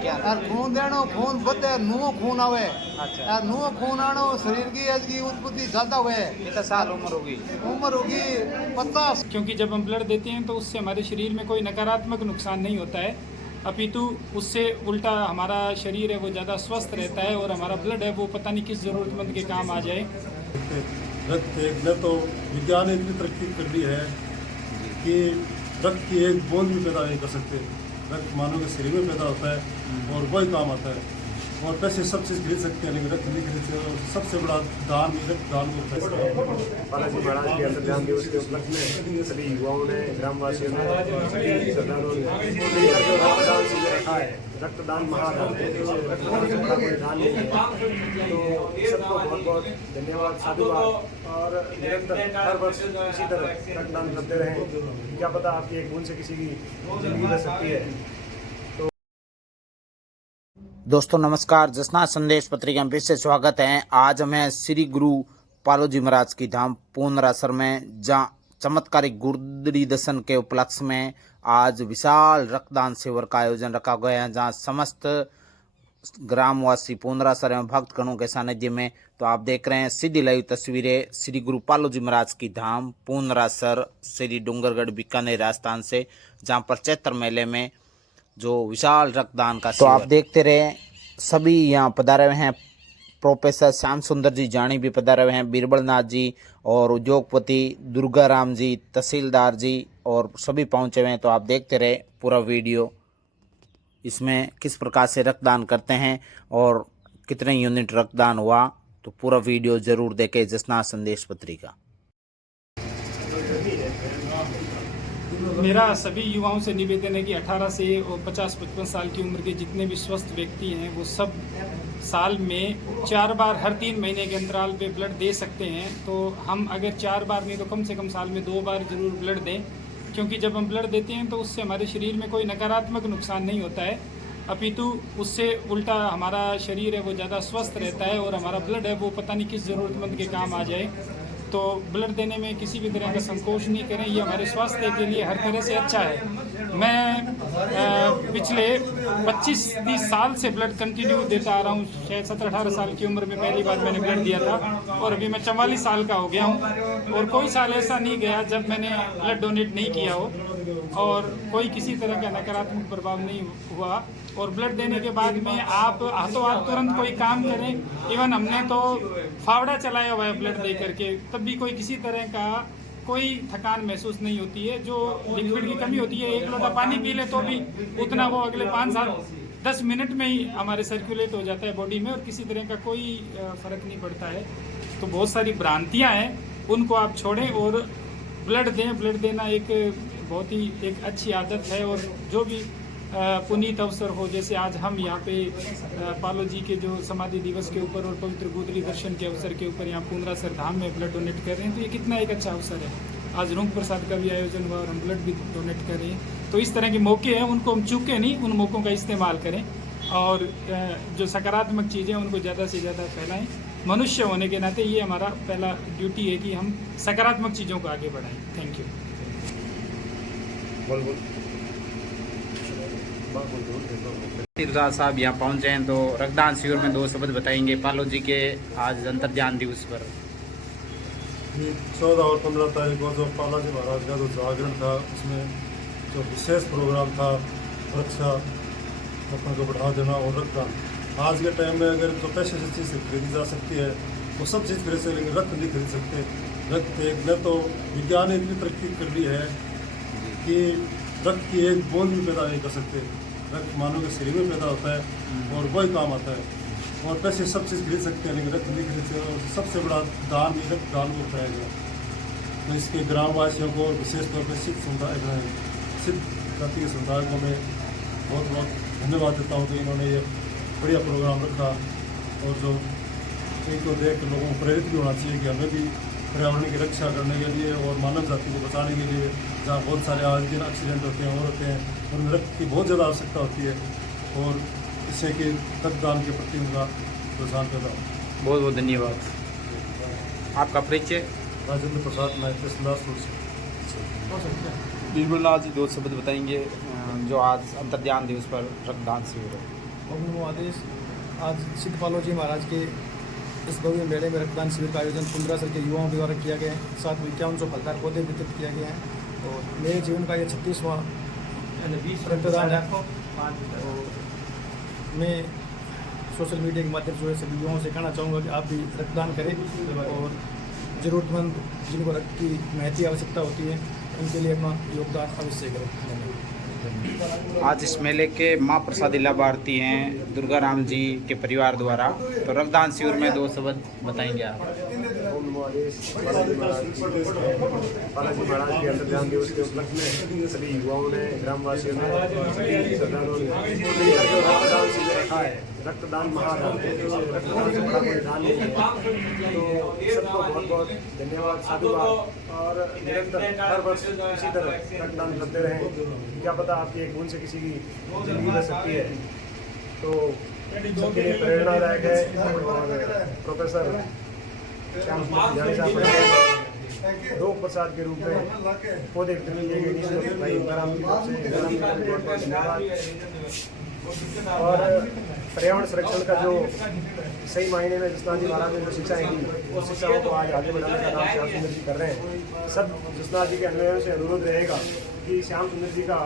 क्या यार खून देनो खून बदे नुओ खून आवे। अच्छा, यार नुओ खून आनो शरीर की आज की उत्पत्ति ज्यादा हुए। कितना साल उम्र होगी? उम्र होगी 50। क्योंकि जब हम ब्लड देते हैं तो उससे हमारे शरीर में कोई नकारात्मक नुकसान नहीं होता है, अपितु उससे उल्टा हमारा शरीर है वो ज़्यादा स्वस्थ रहता है और हमारा ब्लड है वो पता नहीं किस ज़रूरतमंद के काम आ जाए। रक्त ने तो विज्ञान ने इतनी तरक्की कर ली है कि रक्त की एक बूंद भी पैदा नहीं कर सकते। रक्त मानव के शरीर में पैदा होता है और वही काम आता है। और पैसे सब चीज़ खरीद सकते हैं लेकिन रक्त नहीं खरीद सकते। और सबसे बड़ा दान ही रक्त दान को फैसला है। बालाजी महाराज के अंतर्ध्यान दिवस के उपलक्ष्य में सभी युवाओं ने, ग्रामवासियों ने, सभी सरदारों ने मिलकर जो रक्तदान शिविर रखा है, रक्तदान महादान, रक्तदान से बड़ा कोई दान नहीं है। तो सबको बहुत बहुत धन्यवाद, साधुवाद। और निरंतर हर वर्ष इसी तरह रक्तदान करते रहें। क्या पता आपकी एक बूंद से किसी की जिंदगी बच सकती है। दोस्तों नमस्कार, जसना संदेश पत्रिका में फिर से स्वागत है। आज हमें श्री गुरु पालोजी महाराज की धाम पूर्णरासर में जहाँ चमत्कारिक गुरुद्री दर्शन के उपलक्ष्य में आज विशाल रक्तदान शिविर का आयोजन रखा गया है, जहाँ समस्त ग्रामवासी पूर्णरासर एवं भक्तगणों के सानिध्य में। तो आप देख रहे हैं सीधी लाइव तस्वीरें श्री गुरु पालोजी महाराज की धाम पूर्णरासर श्री डूंगरगढ़ बीकानेर राजस्थान से, जहाँ पर चैत्र मेले में जो विशाल रक्तदान का तो आप देखते रहे। सभी यहाँ पधारे हुए हैं। प्रोफेसर श्याम सुंदर जी जानी भी पधारे हुए हैं, बीरबल नाथ जी और उद्योगपति दुर्गाराम जी, तहसीलदार जी और सभी पहुँचे हुए हैं। तो आप देखते रहे पूरा वीडियो, इसमें किस प्रकार से रक्तदान करते हैं और कितने यूनिट रक्तदान हुआ। तो पूरा वीडियो जरूर देखें जसना संदेश पत्रिका। मेरा सभी युवाओं से निवेदन है कि 18 से 50-55 साल की उम्र के जितने भी स्वस्थ व्यक्ति हैं वो सब साल में 4 बार हर 3 महीने के अंतराल पे ब्लड दे सकते हैं। तो हम अगर 4 बार नहीं तो कम से कम साल में 2 बार जरूर ब्लड दें, क्योंकि जब हम ब्लड देते हैं तो उससे हमारे शरीर में कोई नकारात्मक नुकसान नहीं होता है, अपितु उससे उल्टा हमारा शरीर है वो ज़्यादा स्वस्थ रहता है और हमारा ब्लड है वो पता नहीं किस ज़रूरतमंद के काम आ जाए। तो ब्लड देने में किसी भी तरह का संकोच नहीं करें, ये हमारे स्वास्थ्य के लिए हर तरह से अच्छा है। मैं पिछले 25-30 साल से ब्लड कंटिन्यू देता आ रहा हूँ। शायद 17-18 साल की उम्र में पहली बार मैंने ब्लड दिया था और अभी मैं 44 साल का हो गया हूँ और कोई साल ऐसा नहीं गया जब मैंने ब्लड डोनेट नहीं किया हो और कोई किसी तरह का नकारात्मक प्रभाव नहीं हुआ। और ब्लड देने के बाद में आप हाथों हाथ तुरंत कोई काम करें, इवन हमने तो फावड़ा चलाया हुआ है ब्लड दे करके, तब भी कोई किसी तरह का कोई थकान महसूस नहीं होती है। जो लिक्विड की कमी होती है, 1 लोटा पानी पी ले तो भी उतना वो अगले 5-7-10 मिनट में ही हमारे सर्कुलेट हो जाता है बॉडी में और किसी तरह का कोई फर्क नहीं पड़ता है। तो बहुत सारी भ्रांतियाँ हैं, उनको आप छोड़ें और ब्लड दें। ब्लड देना एक बहुत ही एक अच्छी आदत है और जो भी पुनीत अवसर हो, जैसे आज हम यहाँ पे पालोजी के जो समाधि दिवस के ऊपर और पवित्र गुरुद्री दर्शन के अवसर के ऊपर यहाँ पूर्णरासर धाम में ब्लड डोनेट कर रहे हैं, तो ये कितना एक अच्छा अवसर है। आज रूंग प्रसाद का भी आयोजन हुआ और हम ब्लड भी डोनेट कर रहे हैं। तो इस तरह के मौके हैं, उनको हम चूकें नहीं, उन मौक़ों का इस्तेमाल करें और जो सकारात्मक चीज़ें हैं उनको ज़्यादा से ज़्यादा फैलाएँ। मनुष्य होने के नाते ये हमारा पहला ड्यूटी है कि हम सकारात्मक चीज़ों को आगे बढ़ाएँ। Thank you. तीर्थराज साहब यहाँ पहुँचे हैं तो रक्तदान शिविर में 2 शब्द बताएंगे पालोजी के आज अंतर्ध्यान दिवस पर। 14 और 15 तारीख को जो पालाजी महाराज का जो जागरण था, उसमें जो विशेष प्रोग्राम था रक्षा अपना को बढ़ा देना और रक्तदान। आज के टाइम में अगर जो पैसे से चीज़ खरीदी जा सकती है वो सब चीज़ खरीद सकते, लेकिन रक्त नहीं खरीद सकते। रक्त एक ने तो विज्ञान ने इतनी तरक्की कर ली है कि रक्त की एक बूंद भी पैदा नहीं कर सकते। रक्त मानव के शरीर में पैदा होता है और वही काम आता है। और पैसे सब चीज़ खरीद सकते हैं लेकिन रक्त नहीं खरीद सकते। और सबसे बड़ा दान ही रक्त दान को उठाया गया। तो इसके ग्रामवासियों को विशेष तौर पर सिद्ध जाति के समुदाय को मैं बहुत बहुत धन्यवाद देता हूँ कि इन्होंने ये बढ़िया प्रोग्राम रखा। और जो इनको देख लोगों को प्रेरित भी होना चाहिए कि हमें भी पर्यावरण की रक्षा करने के लिए और मानव जाति को बचाने के लिए, जहाँ बहुत सारे आज दिन एक्सीडेंट होते हैं, होते हैं, उनमें रक्त की बहुत ज़्यादा आवश्यकता होती है और इससे कि रक्तदान के प्रति उनका रुझान पैदा हो। बहुत बहुत धन्यवाद। आपका परिचय? राजेंद्र प्रसाद, मैं तहसीलदार से। बीरबल नाथ जी 2 शब्द बताएंगे जो आज अंतर्ध्यान दिवस पर रक्तदान शिविर है। नमो आदेश। आज सिद्ध पालोजी महाराज के इस भव्य मेले में रक्तदान शिविर का आयोजन 15 साल के युवाओं द्वारा किया गया है। साथ में 51 फलदार पौधे वितरित किया गया है और मेरे जीवन का यह 36वां रक्तदान है। और मैं सोशल मीडिया के माध्यम से सभी युवाओं से कहना चाहूँगा कि आप भी रक्तदान करें और ज़रूरतमंद जिनको रक्त की महती आवश्यकता होती है उनके लिए अपना योगदान अवश्य करें। धन्यवाद। आज इस मेले के माँ प्रसादी लाभार्थी हैं दुर्गा राम जी के परिवार द्वारा, तो रक्तदान शिविर में 2 शब्द बताएंगे आप। ओम नमो आदेश। बालाजी महाराज के अंतर्ध्यान दिवस के उपलक्ष्य में सभी युवाओं ने, ग्रामवासियों ने, सभी सरदारों ने मिलकर जो रक्तदान शिविर रखा है, रक्तदान महादान, रक्तदान से बड़ा कोई दान नहीं है। तो सबको बहुत बहुत धन्यवाद, साधुवाद। और निरंतर हर वर्ष इसी तरह रक्तदान करते रहें। क्या पता आपकी एक बूंद से किसी की जिंदगी बच सकती है। तो सबके लिए प्रेरणादायक है। और प्रोफेसर श्याम सुंदर साहब रोग प्रसाद के रूप में पौधे वितरण किए गए निश्चित भाई गरम की तरफ से गरम की बहुत बहुत धन्यवाद। और पर्यावरण संरक्षण का जो सही मायने में जसनाथ जी महाराज ने जो शिक्षाएं दी, उस शिक्षाओं को आज आगे बढ़ाने का काम श्याम सुंदर जी कर रहे हैं। सब जसनाथ जी के अनुयायियों से अनुरोध रहेगा कि श्याम सुंदर जी का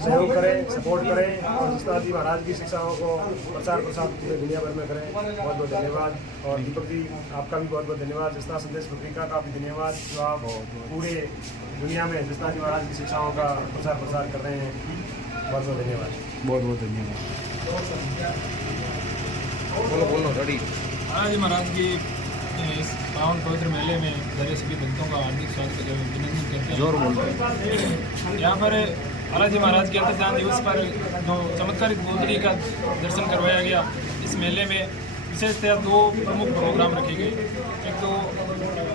सहयोग करें, सपोर्ट करें और जसनाथ जी महाराज की शिक्षाओं को प्रचार प्रसार पूरे दुनिया भर में करें। बहुत बहुत धन्यवाद। और दीपक जी आपका भी बहुत बहुत धन्यवाद। जसनाथ संदेश पत्रिका का भी धन्यवाद जो आप पूरे दुनिया में जसनाथ जी महाराज की शिक्षाओं का प्रचार प्रसार कर रहे हैं। बहुत बहुत धन्यवाद। बहुत बहुत धन्यवाद। बोलो रेडी। महाराज महाराज की इस पावन पवित्र मेले में मेरे सभी भक्तों का हार्दिक स्वागत करते हुए अभिनंदन करते हैं। जोर बोलो। यहाँ पर महाराज जी महाराज के अंतर्ध्यान दिवस पर जो चमत्कारिक गोदड़ी का दर्शन करवाया गया। इस मेले में विशेषतः 2 प्रमुख प्रोग्राम रखे गए। एक तो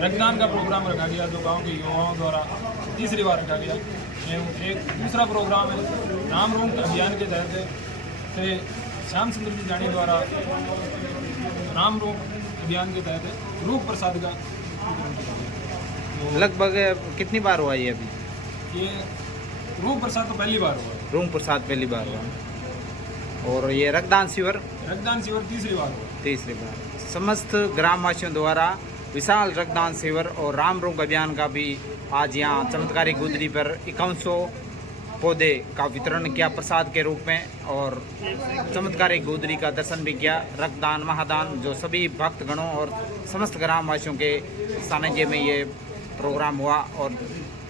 रक्तदान का प्रोग्राम रखा गया जो गांव के युवाओं द्वारा तीसरी बार रखा गया। एक दूसरा प्रोग्राम है राम रोग अभियान के तहत से श्याम सुंदर जी जानी द्वारा राम रोग अभियान के तहत रूप प्रसाद का लगभग कितनी बार हुआ ये अभी? ये रूप प्रसाद तो पहली बार हुआ। रूम प्रसाद पहली बार हुआ और ये रक्तदान शिविर तीसरी बार हुआ। तीसरी बार। समस्त ग्रामवासियों द्वारा विशाल रक्तदान शिविर और राम रोग अभियान का भी आज यहाँ चमत्कारिक गुदरी पर 5100 पौधे का वितरण किया प्रसाद के रूप में और चमत्कारिक गुदरी का दर्शन भी किया। रक्तदान महादान जो सभी भक्तगणों और समस्त ग्रामवासियों के सानिध्य में ये प्रोग्राम हुआ और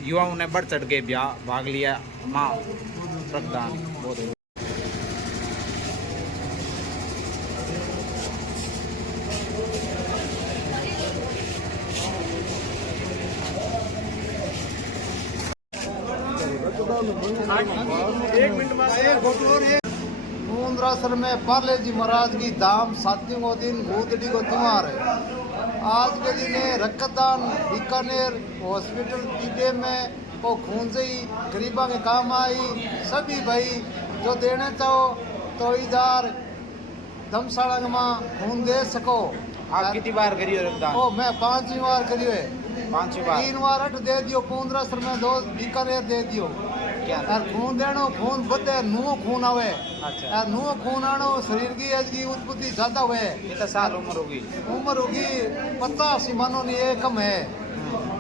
युवाओं ने बढ़ चढ़ के भाग लिया। माँ रक्तदान बहुत पूर्णाश्रम में पाले जी महाराज की धाम 7वें दिन गोदड़ी को त्योहार है। आज के दिन रक्तदान बीकानेर हॉस्पिटल टीडे में वो खून से ही गरीबा के काम आई। सभी भाई जो देने चाहो तो इधर धर्मशाला में खून दे सको। आप कितनी बार करियो रक्तदान? ओ मैं 5वीं बार करियो है। 5वीं बार। 3 बार अट दे दियो पूर्णाश्रम में, 2 बीकानेर दे दियो। क्या यार खून देनो खून बदे नुओ खून आवे। अच्छा। यार नुओ खून आनो शरीर की आज की उत्पत्ति ज्यादा हुए। कितना साल उम्र होगी? उम्र होगी 50 मानो नहीं है, कम है।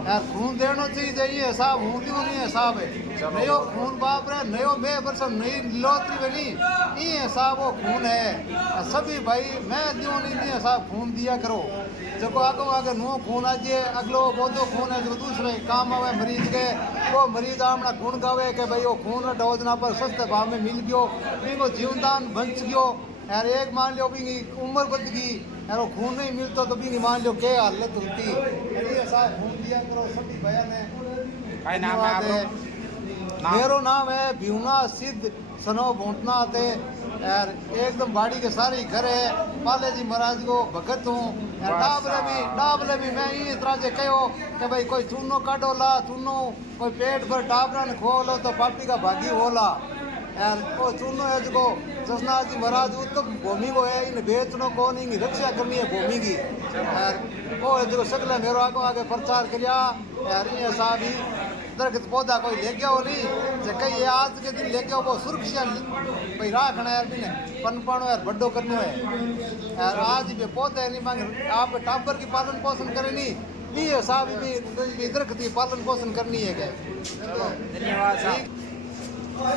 यार खून देनो चाहिए ये हिसाब हूँ क्यों नहीं हिसाब है। नयो खून बाप रे नयो में बरस नई लोत्री बनी ये हिसाब वो खून है। सभी भाई मैं दियो नहीं हिसाब खून दिया करो। जो आगे नुओ खून आज अगलो बोधो खून है जो दूसरे काम आवे मरीज के। वो मरीज अपना खून गावे के भाई वो खून डोजना पर सस्ते भाव में मिल गयो, इनको जीवनदान बच गयो। यार एक मान लो भी उम्र बद गई यार वो खून नहीं मिलता तो भी नहीं मान लो क्या हालत होती। ये साहब खून दिया करो सभी बयान है। नाम है आपका? मेरो नाम है भीवना सिद्ध सनो भोटना थे। यार एकदम बाड़ी के सारे घर है। पाले जी महाराज को भगत हूँ। डाबले भी मैं इस तरह से कहो कि भाई कोई चूनो काटो ला चूनो कोई पेट पर डाबरा ने खोलो तो पापी का भागी होला। यार वो चूनो है जो जसनाथ जी महाराज उत्तम भूमि को है इन बेचनो को नहीं रक्षा करनी है भूमि की। यार वो है जो सकल मेरो आगे प्रचार करिया यार ये साहब ही दरख्त पौधा कोई ले गया हो नहीं जे कई ये आज के दिन ले गया वो सुरक्षा भाई राखना यार भी पनपणो यार बड्डो करनो है यार आज भी पौधे नहीं मांग आप टाबर की पालन पोषण करे नहीं ये साहब भी दरख्त की पालन पोषण करनी है क्या धन्यवाद साहब।